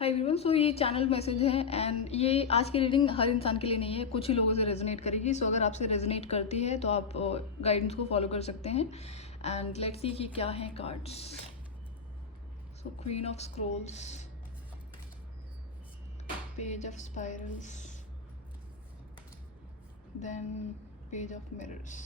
Hi everyone. सो ये channel message है and ये आज की रीडिंग हर इंसान के लिए नहीं है, कुछ ही लोगों से रेजोनेट करेगी। सो अगर आपसे रेजोनेट करती है तो आप गाइडेंस को फॉलो कर सकते हैं। एंड लेट्स सी कि क्या है cards. So queen of scrolls, page of spirals, then page of mirrors.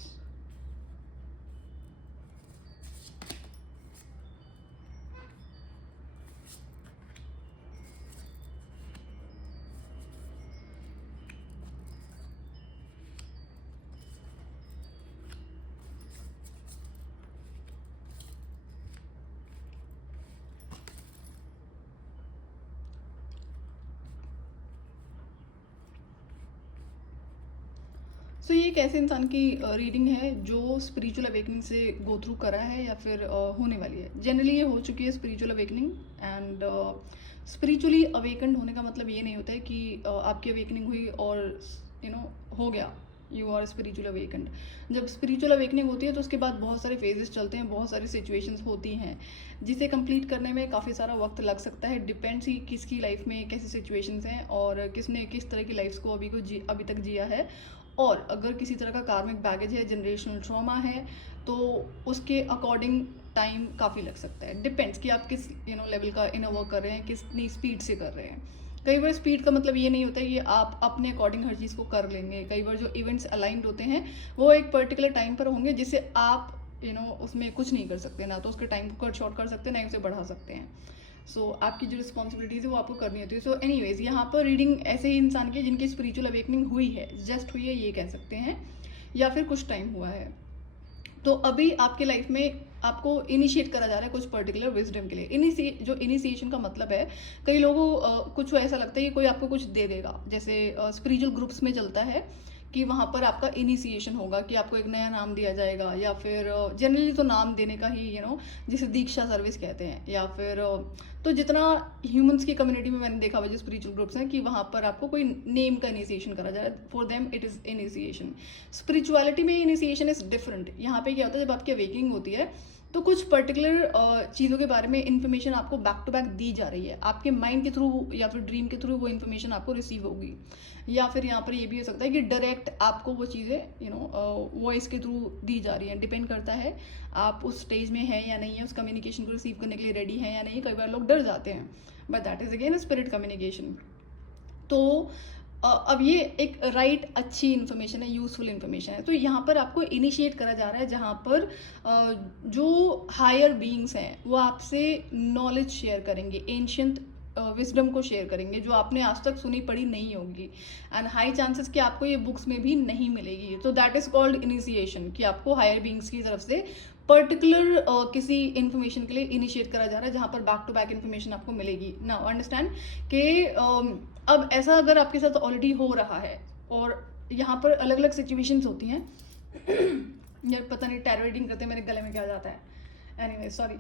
So ये एक ऐसे इंसान की रीडिंग है जो स्पिरिचुअल अवेकनिंग से गो थ्रू करा है या फिर होने वाली है। जनरली ये हो चुकी है spiritual awakening. And spiritually awakened होने का मतलब ये नहीं होता है कि आपकी अवेकनिंग हुई और हो गया, यू आर स्पिरिचुअल अवेकन्ड। जब स्पिरिचुअल अवेकनिंग होती है तो उसके बाद बहुत सारे फेजेस चलते हैं, बहुत सारी सिचुएशंस होती हैं जिसे कंप्लीट करने में काफ़ी सारा वक्त लग सकता है। डिपेंड्स ही किसकी लाइफ में कैसी सिचुएशंस हैं और किसने किस तरह की लाइफ को अभी तक जिया है। और अगर किसी तरह का कार्मिक बैगेज है, जनरेशनल ट्रॉमा है, तो उसके अकॉर्डिंग टाइम काफ़ी लग सकता है। डिपेंड्स कि आप किस लेवल का इनर वर्क कर रहे हैं, कितनी स्पीड से कर रहे हैं। कई बार स्पीड का मतलब ये नहीं होता है कि आप अपने अकॉर्डिंग हर चीज़ को कर लेंगे। कई बार जो इवेंट्स अलाइंड होते हैं वो एक पर्टिकुलर टाइम पर होंगे जिससे आप उसमें कुछ नहीं कर सकते, ना तो उसके टाइम को कट शॉर्ट कर सकते हैं, ना उसे बढ़ा सकते हैं। सो आपकी जो रिस्पॉन्सिबिलिटीज़ है वो आपको करनी होती है। सो एनीवेज यहाँ पर रीडिंग ऐसे ही इंसान की जिनकी स्पिरिचुअल अवेकनिंग हुई है, जस्ट हुई है ये कह सकते हैं, या फिर कुछ टाइम हुआ है। तो अभी आपके लाइफ में आपको इनिशिएट करा जा रहा है कुछ पर्टिकुलर विजडम के लिए। जो इनिशिएशन का मतलब है, कई लोगों कुछ ऐसा लगता है कि कोई आपको कुछ दे देगा। जैसे स्पिरिचुअल ग्रुप्स में चलता है कि वहाँ पर आपका इनिशिएशन होगा, कि आपको एक नया नाम दिया जाएगा, या फिर जनरली तो नाम देने का ही जिसे दीक्षा सर्विस कहते हैं, या फिर तो जितना ह्यूमंस की कम्युनिटी में मैंने देखा हुआ जो स्पिरिचुअल ग्रुप्स हैं कि वहाँ पर आपको कोई नेम का इनिशिएशन करा जा रहा है। For them it is initiation. Spirituality में इनिशिएशन इज डिफरेंट। यहाँ पे क्या होता है, जब आपकी अवेकिंग होती है तो कुछ पर्टिकुलर चीज़ों के बारे में इन्फॉर्मेशन आपको बैक टू बैक दी जा रही है, आपके माइंड के थ्रू या फिर ड्रीम के थ्रू वो इन्फॉर्मेशन आपको रिसीव होगी। या फिर यहाँ पर ये भी हो सकता है कि डायरेक्ट आपको वो चीज़ें वॉइस के थ्रू दी जा रही हैं। डिपेंड करता है आप उस स्टेज में हैं या नहीं है, उस कम्युनिकेशन को रिसीव करने के लिए रेडी हैं या नहीं। कई बार लोग डर जाते हैं, but that is again spirit communication. तो अब ये एक राइट अच्छी इन्फॉर्मेशन है, यूजफुल इन्फॉर्मेशन है। तो यहाँ पर आपको इनिशिएट करा जा रहा है जहाँ पर जो हायर बीइंग्स हैं वो आपसे नॉलेज शेयर करेंगे, एंशियंट विजडम को शेयर करेंगे जो आपने आज तक सुनी पढ़ी नहीं होगी। एंड हाई चांसेस कि आपको ये बुक्स में भी नहीं मिलेगी। तो दैट इज कॉल्ड इनिशिएशन, कि आपको हायर बीइंग्स की तरफ से पर्टिकुलर किसी इन्फॉर्मेशन के लिए इनिशिएट करा जा रहा है जहाँ पर बैक टू बैक इन्फॉर्मेशन आपको मिलेगी। नाउ अंडरस्टैंड कि अब ऐसा अगर आपके साथ ऑलरेडी हो रहा है और यहाँ पर अलग अलग सिचुएशंस होती हैं यार पता नहीं टैरो रीडिंग करते मेरे गले में क्या जाता है। Anyway sorry.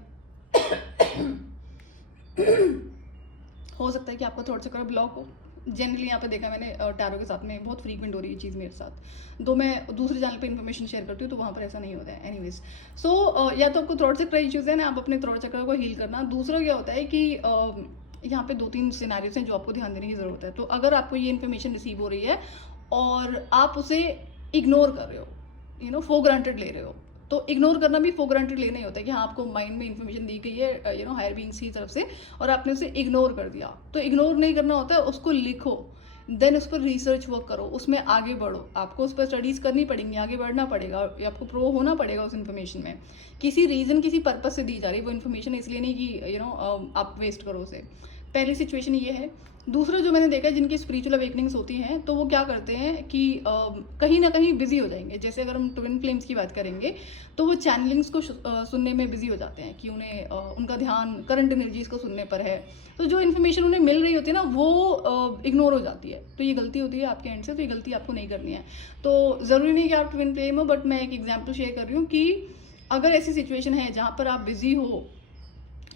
हो सकता है कि आपका थ्रोट चक्र ब्लॉक हो। जनरली यहाँ पे देखा मैंने टैरो के साथ में बहुत फ्रीक्वेंट हो रही है चीज़ मेरे साथ। दो मैं दूसरे चैनल पे इन्फॉर्मेशन शेयर करती हूँ तो वहाँ पर ऐसा नहीं होता है। एनीवेज सो या तो आपको थ्रोट चक्र इश्यूज है ना, आप अपने थ्रोट चक्र को हील करना। दूसरा क्या होता है कि यहाँ पे 2-3 सिनेरियोस हैं जो आपको ध्यान देने की ज़रूरत है। तो अगर आपको ये इन्फॉर्मेशन रिसीव हो रही है और आप उसे इग्नोर कर रहे हो, फॉर ग्रांटेड ले रहे हो, तो इग्नोर करना भी फॉर ग्रांटेड लेना ही होता है कि हाँ आपको माइंड में इन्फॉर्मेशन दी गई है हायर बीइंग्स की तरफ से और आपने उसे इग्नोर कर दिया। तो इग्नोर नहीं करना होता है, उसको लिखो, देन उस पर रिसर्च वर्क करो, उसमें आगे बढ़ो। आपको उस पर स्टडीज़ करनी पड़ेंगी, आगे बढ़ना पड़ेगा, आपको प्रो होना पड़ेगा उस इन्फॉर्मेशन में। किसी रीज़न किसी पर्पज से दी जा रही है वो इन्फॉर्मेशन, इसलिए नहीं कि आप वेस्ट करो उसे। पहली सिचुएशन ये है। दूसरा जो मैंने देखा है जिनकी स्पिरिचुअल अवेकनिंग्स होती हैं तो वो क्या करते हैं कि कहीं ना कहीं बिजी हो जाएंगे। जैसे अगर हम ट्विन फ्लेम्स की बात करेंगे तो वो चैनलिंग्स को सुनने में बिजी हो जाते हैं कि उन्हें उनका ध्यान करंट एनर्जीज को सुनने पर है। तो जो इन्फॉर्मेशन उन्हें मिल रही होती है ना वो इग्नोर हो जाती है। तो ये गलती होती है आपके एंड से, तो ये गलती आपको नहीं करनी है। तो ज़रूरी नहीं कि आप ट्विन फ्लेम हो, बट मैं एक एग्जाम्पल शेयर कर रही हूँ कि अगर ऐसी सिचुएशन है जहाँ पर आप बिजी हो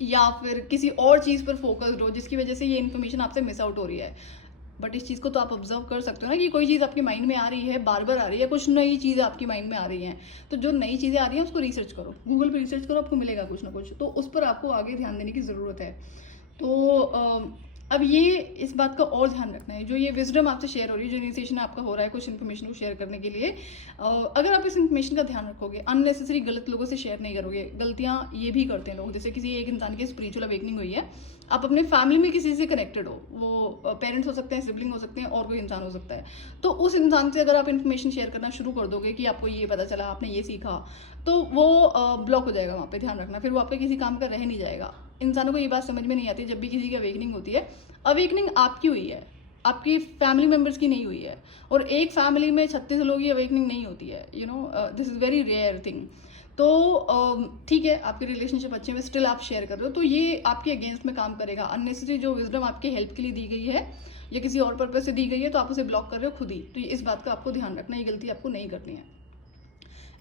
या फिर किसी और चीज़ पर फोकस्ड हो जिसकी वजह से ये इन्फॉर्मेशन आपसे मिस आउट हो रही है, बट इस चीज़ को तो आप ऑब्जर्व कर सकते हो ना कि कोई चीज़ आपके माइंड में आ रही है, बार बार आ रही है, कुछ नई चीज़ें आपकी माइंड में आ रही हैं। तो जो नई चीज़ें आ रही हैं उसको रिसर्च करो, गूगल पे रिसर्च करो, आपको मिलेगा कुछ ना कुछ। तो उस पर आपको आगे ध्यान देने की ज़रूरत है। तो अब ये इस बात का और ध्यान रखना है, जो ये विजडम आपसे शेयर हो रही है, जो इनिशिएशन आपका हो रहा है कुछ इन्फॉर्मेशन को शेयर करने के लिए, अगर आप इस इन्फॉर्मेशन का ध्यान रखोगे, अननेसेसरी गलत लोगों से शेयर नहीं करोगे। गलतियां ये भी करते हैं लोग, जैसे किसी एक इंसान की स्पिरिचुअल अवेकनिंग हुई है, आप अपने फैमिली में किसी से कनेक्टेड हो, वो पेरेंट्स हो सकते हैं, सिबलिंग हो सकते हैं, और कोई इंसान हो सकता है, तो उस इंसान से अगर आप इन्फॉर्मेशन शेयर करना शुरू कर दोगे कि आपको ये पता चला, आपने ये सीखा, तो वो ब्लॉक हो जाएगा वहाँ पे, ध्यान रखना, फिर वो आपके किसी काम का रह नहीं जाएगा। इंसानों को ये बात समझ में नहीं आती जब भी किसी की अवेकनिंग होती है, अवेकनिंग आपकी हुई है, आपकी फैमिली मेम्बर्स की नहीं हुई है, और एक फैमिली में 36 लोगों की अवेकनिंग नहीं होती है, you know, this is very rare thing. तो ठीक है, आपके रिलेशनशिप अच्छे में स्टिल आप शेयर कर रहे हो, तो ये आपके अगेंस्ट में काम करेगा। अननेसेसरी जो विजडम आपके हेल्प के लिए दी गई है या किसी और पर्पज से दी गई है, तो आप उसे ब्लॉक कर रहे हो खुद ही, तो इस बात का आपको ध्यान रखना, ये गलती आपको नहीं करनी है।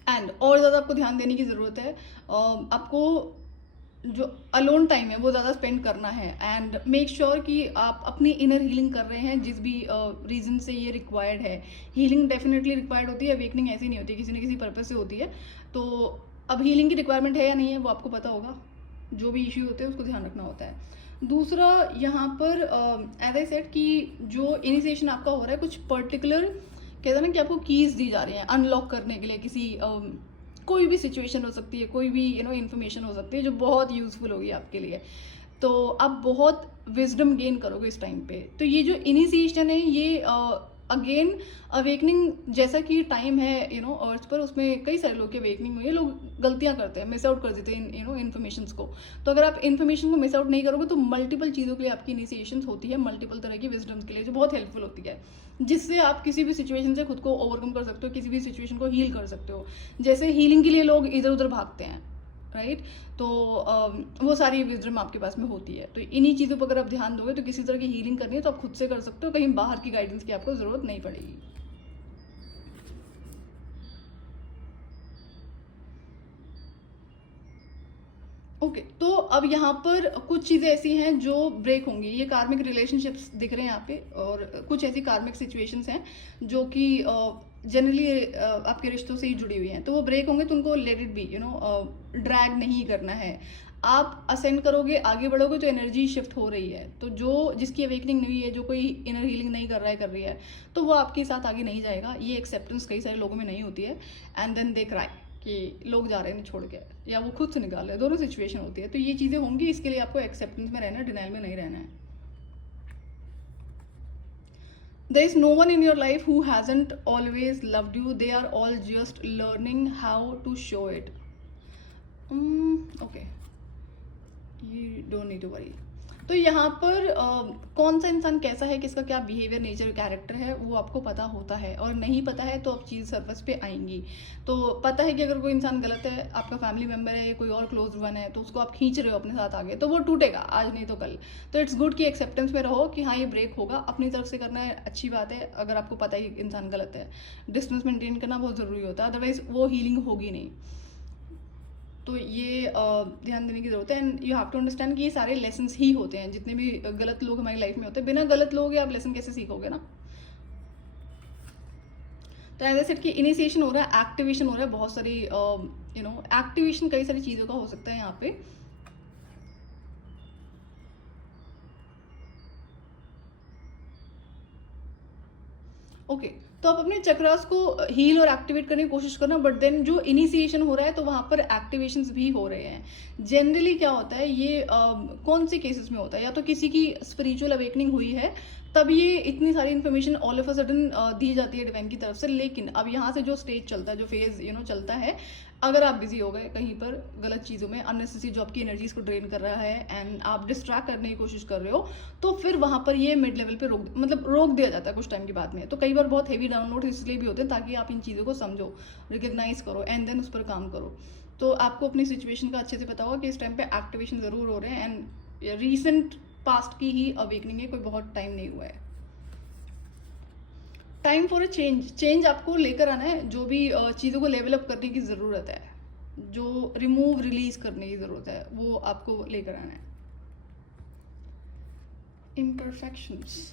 एंड और ज़्यादा आपको ध्यान देने की ज़रूरत है, आपको जो अलोन टाइम है वो ज़्यादा स्पेंड करना है, एंड मेक श्योर कि आप अपनी इनर हीलिंग कर रहे हैं, जिस भी रीज़न से ये रिक्वायर्ड है। हीलिंग डेफिनेटली रिक्वायर्ड होती है, अवेकनिंग ऐसी नहीं होती, किसी न किसी पर्पज से होती है। तो अब हीलिंग की रिक्वायरमेंट है या नहीं है वो आपको पता होगा, जो भी इश्यू होते हैं उसको ध्यान रखना होता है। दूसरा यहाँ पर एज आई सेड कि जो इनिशिएशन आपका हो रहा है, कुछ पर्टिकुलर कहते हैं ना कि आपको कीज दी जा रही हैं अनलॉक करने के लिए, किसी कोई भी सिचुएशन हो सकती है, कोई भी इन्फॉर्मेशन हो सकती है जो बहुत यूजफुल होगी आपके लिए, तो आप बहुत विजडम गेन करोगे इस टाइम पे। तो ये जो इनिशिएशन है, ये अगेन अवेकनिंग जैसा कि टाइम है अर्थ पर, उसमें कई सारे लोग की अवेकनिंग हुई है, लोग गलतियां करते हैं, मिस आउट कर देते हैं इन्फॉर्मेशन को। तो अगर आप इन्फॉर्मेशन को मिस आउट नहीं करोगे, तो मल्टीपल चीज़ों के लिए आपकी इनिशिएशन होती है, मल्टीपल तरह की विजडम्स के लिए, जो बहुत हेल्पफुल होती है, जिससे आप किसी भी सिचुएशन से खुद को ओवरकम कर सकते हो, किसी भी सिचुएशन को हील कर सकते हो। जैसे हीलिंग के लिए लोग इधर उधर भागते हैं, राइट, तो वो सारी विजडम आपके पास में होती है। तो इन्हीं चीज़ों पर अगर आप ध्यान दोगे, तो किसी तरह की हीलिंग करनी है तो आप खुद से कर सकते हो, कहीं बाहर की गाइडेंस की आपको ज़रूरत नहीं पड़ेगी। ओके, तो अब यहाँ पर कुछ चीज़ें ऐसी हैं जो ब्रेक होंगी, ये कार्मिक रिलेशनशिप्स दिख रहे हैं यहाँ पे, और कुछ ऐसी कार्मिक सिचुएशंस हैं जो कि जनरली आपके रिश्तों से ही जुड़ी हुई हैं, तो वो ब्रेक होंगे, तो उनको लेट इट बी, ड्रैग नहीं करना है। आप असेंड करोगे, आगे बढ़ोगे, तो एनर्जी शिफ्ट हो रही है, तो जो जिसकी अवेकनिंग नहीं हुई है, जो कोई इनर हीलिंग नहीं कर रहा है, कर रही है, तो वो आपके साथ आगे नहीं जाएगा। ये एक्सेप्टेंस कई सारे लोगों में नहीं होती है, एंड देन दे क्राई कि लोग जा रहे हैं छोड़ के, या वो खुद से निकाल रहे हैं, दोनों सिचुएशन होती है। तो ये चीज़ें होंगी, इसके लिए आपको एक्सेप्टेंस में रहना है, डिनाइल में नहीं रहना है। There is no one in your life who hasn't always loved you. They are all just learning how to show it. Okay, you don't need to worry. तो यहाँ पर कौन सा इंसान कैसा है, किसका क्या बिहेवियर, नेचर, कैरेक्टर है, वो आपको पता होता है, और नहीं पता है तो अब चीज़ सरफेस पे आएंगी। तो पता है कि अगर कोई इंसान गलत है, आपका फैमिली मेम्बर है, कोई और क्लोज वन है, तो उसको आप खींच रहे हो अपने साथ आगे, तो वो टूटेगा, आज नहीं तो कल। तो इट्स गुड कि एक्सेप्टेंस में रहो कि हाँ ये ब्रेक होगा, अपनी तरफ से करना है, अच्छी बात है। अगर आपको पता है कि इंसान गलत है, डिस्टेंस मेंटेन करना बहुत ज़रूरी होता है, अदरवाइज वो हीलिंग होगी नहीं। तो ये ध्यान देने की जरूरत है, and you have to understand कि ये सारे लेसन्स ही होते हैं। जितने भी गलत लोग हमारी लाइफ में होते हैं, बिना गलत लोगों के आप लेसन कैसे सीखोगे ना। तो एज आई सेड कि इनिशिएशन हो रहा है, एक्टिवेशन हो रहा है, बहुत सारी एक्टिवेशन कई सारी चीज़ों का हो सकता है यहाँ पे। ओके, तो आप अपने चक्रास को हील और एक्टिवेट करने की कोशिश करना, बट देन जो इनिशिएशन हो रहा है, तो वहाँ पर एक्टिवेशंस भी हो रहे हैं। जनरली क्या होता है, ये कौन से केसेस में होता है, या तो किसी की स्पिरिचुअल अवेकनिंग हुई है, तब ये इतनी सारी information all of a sudden दी जाती है डिवाइन की तरफ से। लेकिन अब यहाँ से जो स्टेज चलता है, जो फेज चलता है, अगर आप बिजी हो गए कहीं पर गलत चीज़ों में, अननेसेसरी जो आपकी एनर्जीज को ड्रेन कर रहा है, एंड आप डिस्ट्रैक्ट करने की कोशिश कर रहे हो, तो फिर वहाँ पर ये मिड लेवल पे रोक दिया जाता है कुछ टाइम के बाद में। तो कई बार बहुत हेवी डाउनलोड इसलिए भी होते हैं ताकि आप इन चीज़ों को समझो, रिकग्नाइज करो, एंड देन उस पर काम करो। तो आपको अपनी सिचुएशन का अच्छे से पता होगा कि इस टाइम पे एक्टिवेशन ज़रूर हो रहे हैं, एंड रीसेंट पास्ट की ही अवेकनिंग है, कोई बहुत टाइम नहीं हुआ है। टाइम फॉर अ चेंज आपको लेकर आना है, जो भी चीज़ों को लेवल अप करने की ज़रूरत है, जो रिमूव रिलीज करने की ज़रूरत है, वो आपको लेकर आना है। imperfections.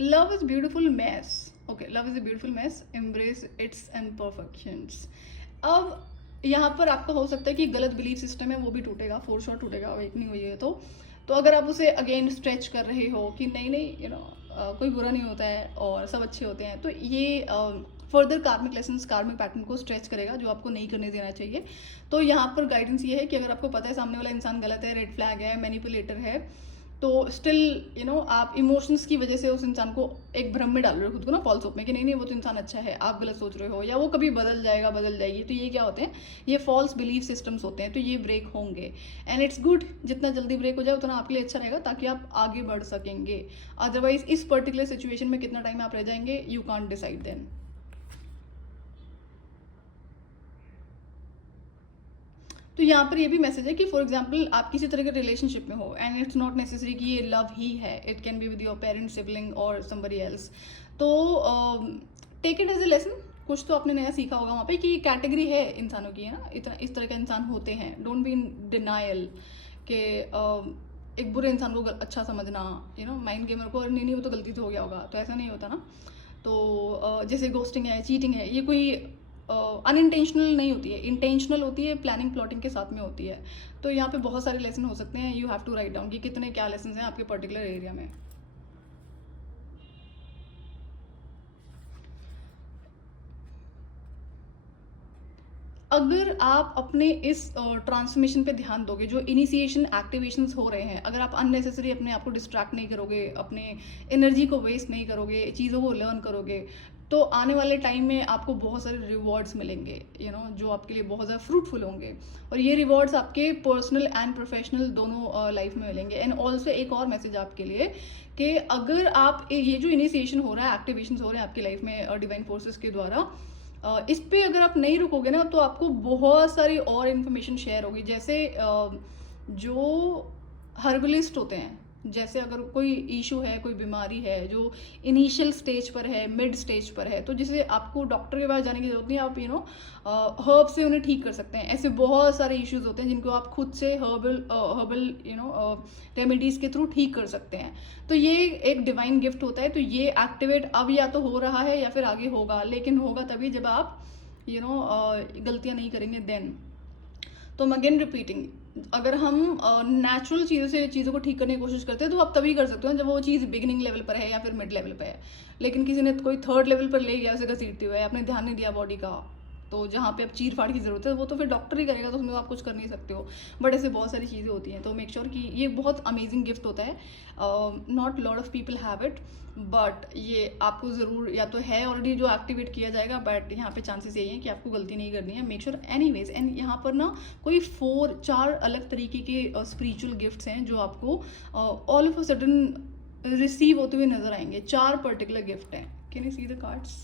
Love is beautiful mess. Okay, love is a beautiful mess. Embrace its imperfections. अब यहाँ पर आपका हो सकता है कि गलत बिलीफ सिस्टम है वो भी टूटेगा, फोर श्योर टूटेगा, अवेकनिंग हुई है तो तो अगर आप उसे अगेन स्ट्रेच कर रहे हो कि नहीं नहीं कोई बुरा नहीं होता है और सब अच्छे होते हैं, तो ये फर्दर कार्मिक लेसन्स, कार्मिक पैटर्न को स्ट्रेच करेगा, जो आपको नहीं करने देना चाहिए। तो यहाँ पर गाइडेंस ये है कि अगर आपको पता है सामने वाला इंसान गलत है, रेड फ्लैग है, मैनिपुलेटर है, तो स्टिल आप इमोशंस की वजह से उस इंसान को एक भ्रम में डाल रहे हो खुद को ना, फॉल्स होप में, कि नहीं नहीं वो तो इंसान अच्छा है, आप गलत सोच रहे हो, या वो कभी बदल जाएगा, बदल जाएगी। तो ये क्या होते हैं, ये फॉल्स बिलीफ सिस्टम्स होते हैं, तो ये ब्रेक होंगे। एंड इट्स गुड, जितना जल्दी ब्रेक हो जाए उतना आपके लिए अच्छा रहेगा, ताकि आप आगे बढ़ सकेंगे। अदरवाइज इस पर्टिकुलर सिचुएशन में कितना टाइम आप रह जाएंगे, यू कांट डिसाइड देन। तो यहाँ पर ये भी मैसेज है कि फॉर एग्जाम्पल आप किसी तरह के रिलेशनशिप में हो, एंड इट्स नॉट नेसेसरी कि ये लव ही है, it can be with your parent, sibling और समबडी एल्स। तो take it as a lesson, कुछ तो आपने नया सीखा होगा वहाँ पे कि कैटेगरी है इंसानों की, है ना, इतना इस तरह के इंसान होते हैं। डोंट बी इन डिनायल कि एक बुरे इंसान को अच्छा समझना, माइंड गेमर को, नहीं नहीं वो तो गलती से हो गया होगा, तो ऐसा नहीं होता ना। तो जैसे गोस्टिंग है, चीटिंग है, ये कोई अनइंटेंशनल नहीं होती है, इंटेंशनल होती है, प्लानिंग प्लॉटिंग के साथ में होती है। तो यहाँ पे बहुत सारे लेसन हो सकते हैं, you have to write down कि कितने क्या लेसन हैं आपके पर्टिकुलर एरिया में। अगर आप अपने इस ट्रांसफॉर्मेशन पे ध्यान दोगे, जो इनिशिएशन एक्टिवेशंस हो रहे हैं, अगर आप अननेसेसरी अपने आप को डिस्ट्रैक्ट नहीं करोगे, अपने एनर्जी को वेस्ट नहीं करोगे, चीज़ों को लर्न करोगे, तो आने वाले टाइम में आपको बहुत सारे रिवॉर्ड्स मिलेंगे, जो आपके लिए बहुत ज़्यादा फ्रूटफुल होंगे। और ये रिवॉर्ड्स आपके पर्सनल एंड प्रोफेशनल दोनों लाइफ में मिलेंगे। एंड ऑल्सो एक और मैसेज आपके लिए कि अगर आप ये जो इनिशिएशन हो रहा है, एक्टिवेशन हो रहे हैं आपकी लाइफ में डिवाइन फोर्सेस के द्वारा, इस पे अगर आप नहीं रुकोगे ना, तो आपको बहुत सारी और इन्फॉर्मेशन शेयर होगी। जैसे जो हर्बलिस्ट होते हैं, जैसे अगर कोई इशू है, कोई बीमारी है जो इनिशियल स्टेज पर है, मिड स्टेज पर है, तो जिसे आपको डॉक्टर के पास जाने की जरूरत नहीं है, आप हर्ब से उन्हें ठीक कर सकते हैं। ऐसे बहुत सारे इश्यूज होते हैं जिनको आप खुद से हर्बल रेमेडीज के थ्रू ठीक कर सकते हैं। तो ये एक डिवाइन गिफ्ट होता है। तो ये एक्टिवेट अब या तो हो रहा है या फिर आगे होगा, लेकिन होगा तभी जब आप गलतियां नहीं करेंगे देन। तो मैं अगेन रिपीटिंग, अगर हम नेचुरल चीज़ों से चीज़ों को ठीक करने की कोशिश करते हैं, तो आप तभी कर सकते हो जब वो चीज़ बिगिनिंग लेवल पर है या फिर मिड लेवल पर है। लेकिन किसी ने कोई थर्ड लेवल पर ले गया, उसे घसीटते हुए, आपने ध्यान नहीं दिया बॉडी का, तो जहाँ पे अब चीर फाड़ की जरूरत है वो तो फिर डॉक्टर ही करेगा, तो उसमें आप कुछ कर नहीं सकते हो। बट ऐसे बहुत सारी चीज़ें होती हैं। तो मेक श्योर कि ये बहुत अमेजिंग गिफ्ट होता है। Not lot of people have it, but ये आपको ज़रूर या तो है ऑलरेडी जो एक्टिवेट किया जाएगा, बट यहाँ पे चांसेस यही हैं कि आपको गलती नहीं करनी है। Make sure anyways. एंड यहाँ पर ना कोई 4 अलग तरीके के स्पिरिचुअल गिफ्ट्स हैं जो आपको all of a sudden receive होते हुए नजर आएंगे। 4 पर्टिकुलर गिफ्ट हैं। Can you see the cards?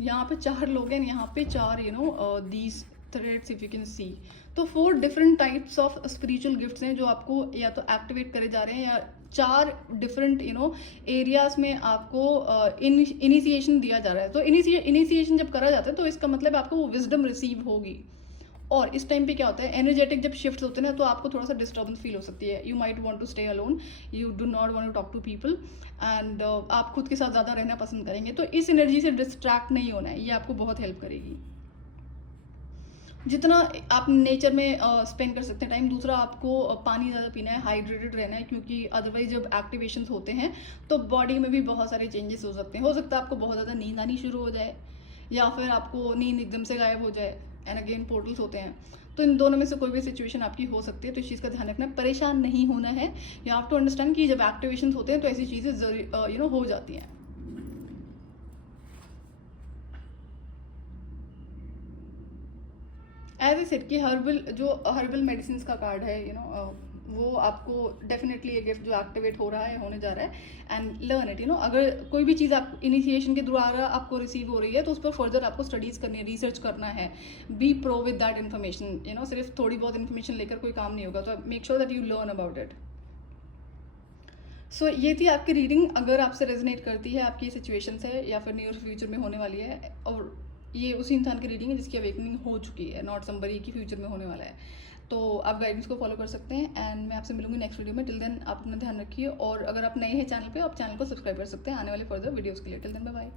यहाँ पे 4 लोग हैं, यहाँ पे 4 these threads if you can see. तो 4 different types of spiritual gifts हैं जो आपको या तो एक्टिवेट करे जा रहे हैं, या 4 डिफरेंट एरियाज में आपको इनिशिएशन दिया जा रहा है। तो इनिशिएशन जब करा जाता है तो इसका मतलब आपको वो विजडम रिसीव होगी। और इस टाइम पे क्या होता है, एनर्जेटिक जब शिफ्ट होते हैं ना, तो आपको थोड़ा सा डिस्टर्बेंस फील हो सकती है। You might want to stay alone, you do not want to talk to people, and आप खुद के साथ ज़्यादा रहना पसंद करेंगे। तो इस एनर्जी से डिस्ट्रैक्ट नहीं होना है, ये आपको बहुत हेल्प करेगी। जितना आप नेचर में स्पेंड कर सकते हैं टाइम। दूसरा, आपको पानी ज़्यादा पीना है, हाइड्रेटेड रहना है, क्योंकि अदरवाइज जब एक्टिवेशंस होते हैं तो बॉडी में भी बहुत सारे चेंजेस हो सकते हैं। हो सकता है आपको बहुत ज़्यादा नींद आनी शुरू हो जाए, या फिर आपको नींद एकदम से गायब हो जाए। एंड अगेन पोर्टल्स होते हैं, तो इन दोनों में से कोई भी सिचुएशन आपकी हो सकती है। तो इस चीज़ का ध्यान रखना है, परेशान नहीं होना है। यू हैव टू अंडरस्टैंड कि जब एक्टिवेशन होते हैं तो ऐसी चीज़ें हो जाती हैं। एज ए सेड कि हर्बल मेडिसिन का कार्ड है, वो आपको डेफिनेटली ये गिफ्ट जो एक्टिवेट हो रहा है, होने जा रहा है। And learn it. अगर कोई भी चीज़ आप इनिशिएशन के द्वारा आपको रिसीव हो रही है, तो उस पर फर्दर आपको स्टडीज़ करनी है, रिसर्च करना है। Be pro with that information. सिर्फ थोड़ी बहुत इन्फॉर्मेशन लेकर कोई काम नहीं होगा। तो make sure that you learn about it. So ये थी आपकी रीडिंग। अगर आपसे रेजोनेट करती है, आपकी सिचुएशन है या फिर नियर फ्यूचर में होने वाली है, और ये उसी इंसान की रीडिंग है जिसकी अवेकनिंग हो चुकी है, नॉट समबडी की फ्यूचर में होने वाला है, तो आप गाइडेंस को फॉलो कर सकते हैं। एंड मैं आपसे मिलूंगी नेक्स्ट वीडियो में। टिल देन आप अपना ध्यान रखिए, और अगर आप नए हैं चैनल पे, आप चैनल को सब्सक्राइब कर सकते हैं आने वाले फर्दर वीडियोज़ के लिए। Till then bye bye.